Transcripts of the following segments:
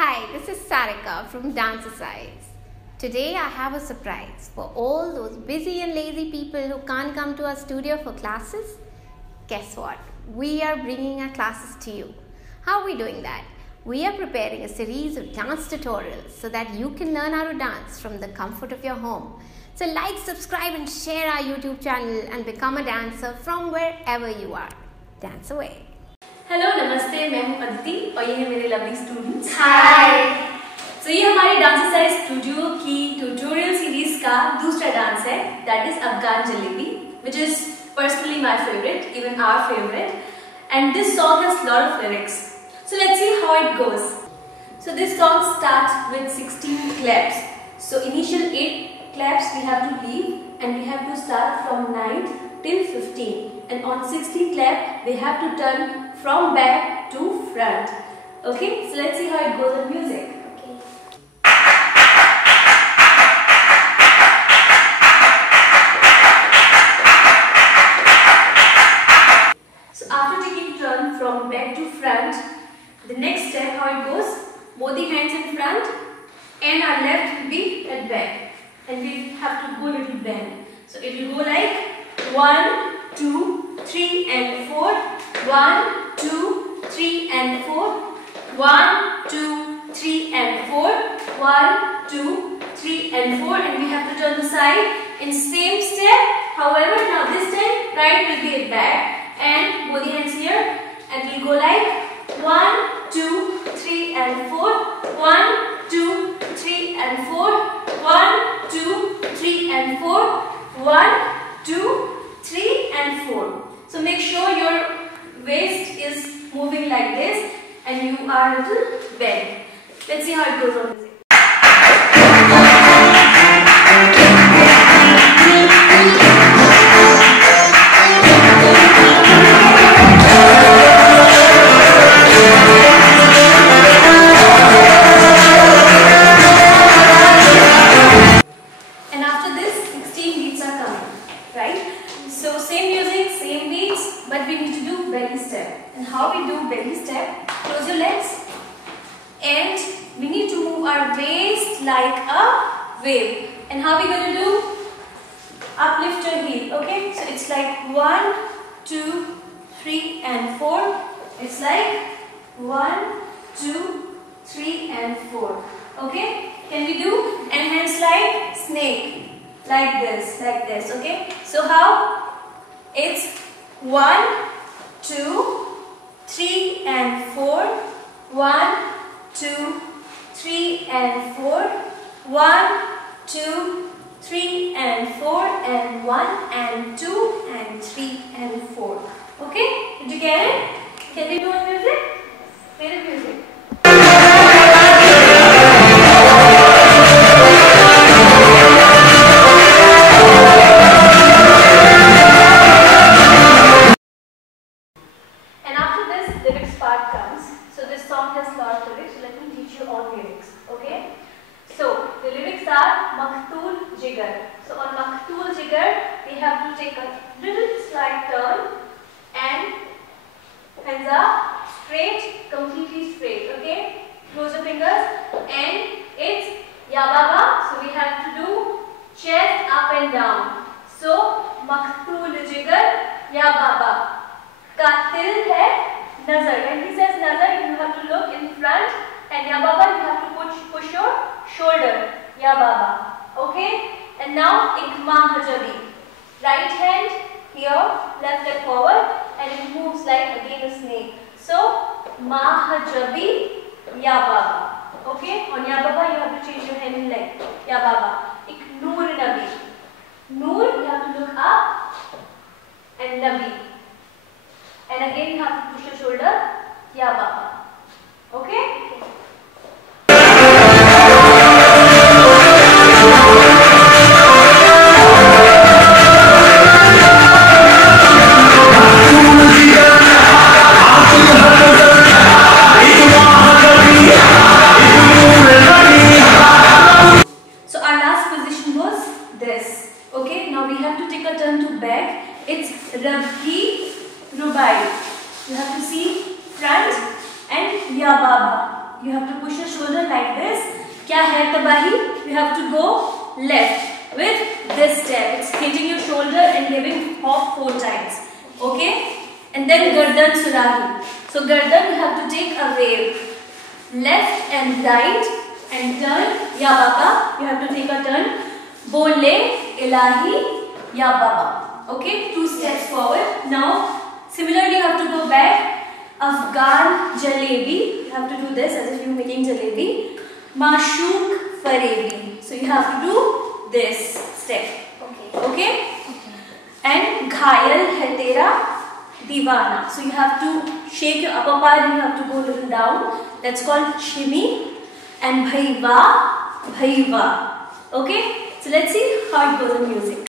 Hi, this is Sarika from Dancerize. Today I have a surprise for all those busy and lazy people who can't come to our studio for classes. Guess what? We are bringing our classes to you. How are we doing that? We are preparing a series of dance tutorials so that you can learn how to dance from the comfort of your home. So like, subscribe and share our YouTube channel and become a dancer from wherever you are. Dance away. Hello नमस्ते, मैं हूं अदिति और ये है मेरे lovely students. हाय। So ये हमारी dancercise studio की ट्यूटोरियल सीरीज का दूसरा डांस है, that is Afghan Jalebi, which is personally my favourite, even our favourite, and this song has lot of lyrics. So let's see how it goes. So this song starts with 16 claps. So initial 8 claps we have to leave and we have to start from 9 till 15, and on 16 clap they have to turn from back to front. Okay, so let's see how it goes on music. Okay. So after taking turn from back to front, the next step how it goes, both the hands in front and our left will be at back, and we have to go a little bend. So it will go like 1, 2, 3 and 4, 1, 2, 3 and 4, 1, 2, 3 and 4, 1, 2, 3 and 4, and we have to turn the side in same step. However, now this time right will be at back and both the hands here, and we'll go like 1, 2, 3 and 4, 1, 2, 3 and 4, 1, 2, 3 and 4, 1, 2, 3 and 4. So make sure your waist is moving like this and you are a little bent. Let's see how it goes on music. And after this 16 beats are coming, right? So same music, same beats, but we need to do belly step. And how we do belly step? Close your legs, and we need to move our waist like a wave. And how we going to do? Uplift your heel. Okay, so it's like 1, 2, 3 and 4. It's like 1, 2, 3 and 4. Okay, can we do? And hands like snake, like this. Okay, so how? It's 1, 2, 3 and 4, 1, 2, 3 and 4, 1, 2, 3 and 4, and 1 and 2 and 3 and 4. Okay, did you get it? Can we do music? Play the music. Maktool Jigar. So on Maktool Jigar, we have to take a little slight turn and hands up, straight, completely straight. Okay, close your fingers, and it's Ya Baba. So we have to do chest up and down. So Maktool Jigar, Ya Baba. Katil hai nazar. When he says nazar, you have to look in front, and Ya Baba, you have to push your shoulder. Ya Baba. Okay, and now ek Mahajabi. Right hand here, left leg forward, and it moves like again a snake. So Mahajabi, Ya Baba. Okay, on Ya Baba you have to change your hand and leg. Ya Baba. Ik Noor Nabi. Noor, you have to look up, and Nabi. And again you have to push your shoulder. Ya Baba. Okay. It's Rabhi Rubai. You have to see front and Ya Baba. You have to push your shoulder like this. क्या है तबाही? You have to go left with this step. It's hitting your shoulder and giving hop 4 times. Okay? And then gardan surahi. So gardan you have to take a wave. Left and right and turn. Ya Baba. You have to take a turn. Bole ilahi ya Baba. Okay? 2 steps forward. Now similarly you have to go back. Afghan jalebi. You have to do this as if you're making jalebi. Mashook farebi. So you have to do this step. Okay? And ghayal hai tera divana. So you have to shake your upper part and you have to go a little down. That's called shimmy. And bhaiva, bhaiva. Okay? So let's see how it goes in music.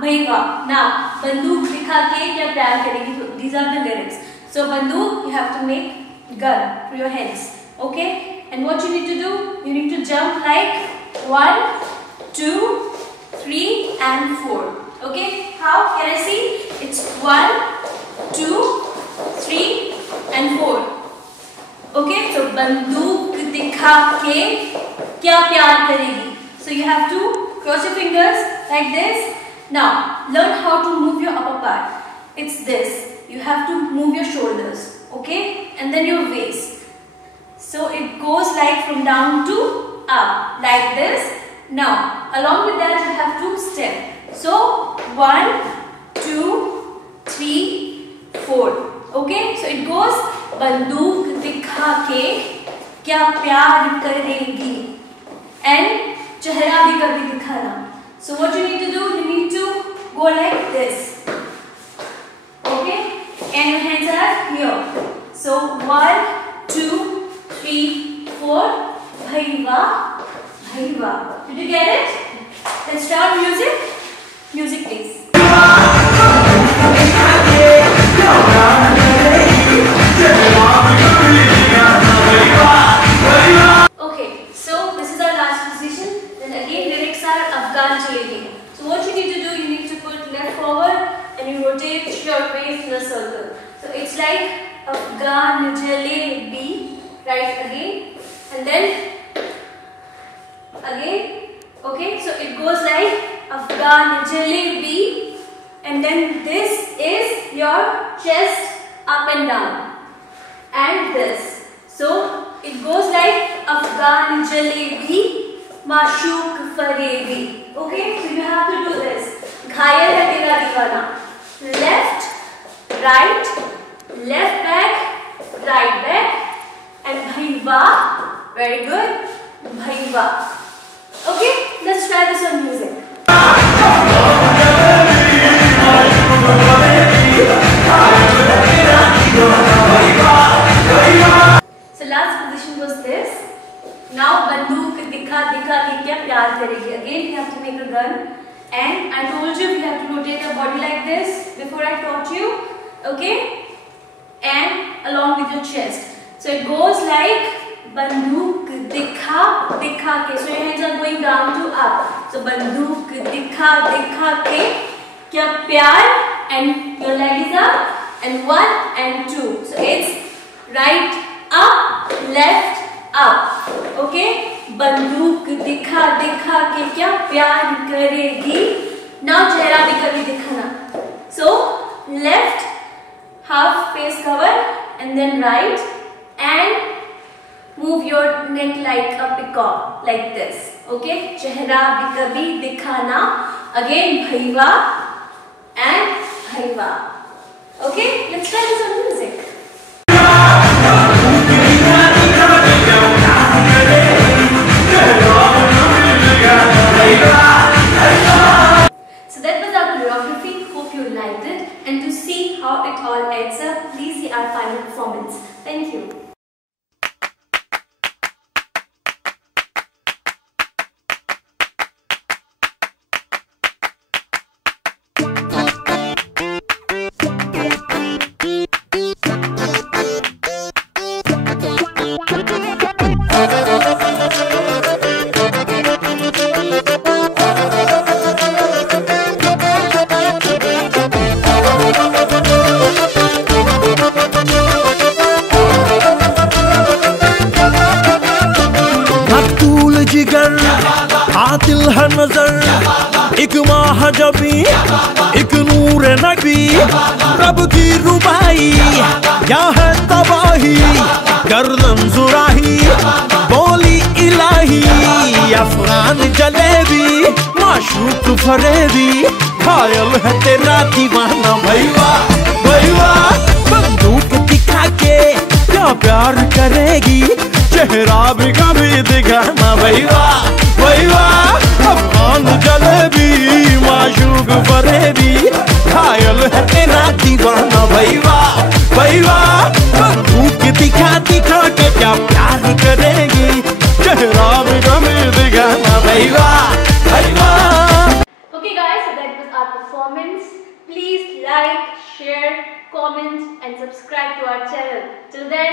Bhaiva. Now, बंदूक दिखा के क्या प्यार करेगी? These are the lyrics. So, बंदूक you have to make gun for your hands. Okay? And what you need to do? You need to jump like 1, 2, 3 and 4. Okay? How? Can I see? It's 1, 2, 3 and 4. Okay? So, बंदूक दिखा के क्या प्यार करेगी? So, you have to cross your fingers like this. Now, learn how to move your upper part. It's this. You have to move your shoulders, okay? And then your waist. So, it goes like from down to up, like this. Now, along with that, you have to step. So, 1, 2, 3, 4. Okay? So, it goes बंदूक दिखा के क्या प्यार करेगी. And चेहरा भी कभी दिखाना. So what you need to do? You need to go like this. Okay? And your hands are here. So 1, 2, 3, 4. Bhaiva, bhaiva. Did you get it? Let's start music. Music, please. Okay, so this is our last position. Then again lyrics are Afghan jalebi. So what you need to do, you need to put left forward and you rotate your waist in a circle. So it's like Afghan jalebi, right again, and then again. Okay, so it goes like Afghan jalebi, and then this is your chest up and down, and this. So it goes like Afghan jalebi, Mashook farebi. Okay, so you have to do this. Ghayal hai tera divana. Left, right, left back, right back, and bhaiva. Very good. Bhaiva. Okay, let's try this on music. So last position was this. Now बंदूक दिखा दिखा के क्या प्यार करेगी. Again you have to make a gun, and I told you you have to rotate your body like this before I taught you. Okay, and along with your chest. So it goes like बंदूक दिखा दिखा के. So your hands are going down to up. So बंदूक दिखा दिखा के क्या प्यार, and your leg is up, and 1 and 2. So it's right up, left up. Okay, बंदूक दिखा दिखा के क्या प्यार करेगी. Now चेहरा भी कभी दिखाना. So left half face cover, and then right, and move your neck like a peacock, like this. Okay, चेहरा भी कभी दिखाना. Again bhaiva and bhaiva. Okay, let's try this on music. So that was our choreography. Hope you liked it. And to see how it all adds up, please see our final performance. Thank you. जबी एक नूर नबी, रब की रुबाई क्या है तबाही, गर्दन जुराही बोली इलाही, अफगान जलेबी माशूक फरेबी, घायल है तेरा दीवाना भैया भैया, बंदूक दिखा के क्या प्यार करेगी, चेहरा भी कभी दिखाना भैया भैया, अफगान जलेबी माशूक फरेबी, घायल है तेरा दीवाना भैया भैया, बंदूक दिखा दिखा के क्या प्यार करेगी, चेहरा भी कभी दिखाना भैया भैया। Okay guys, so that was our performance. Please like, share, comment and subscribe to our channel. Till then,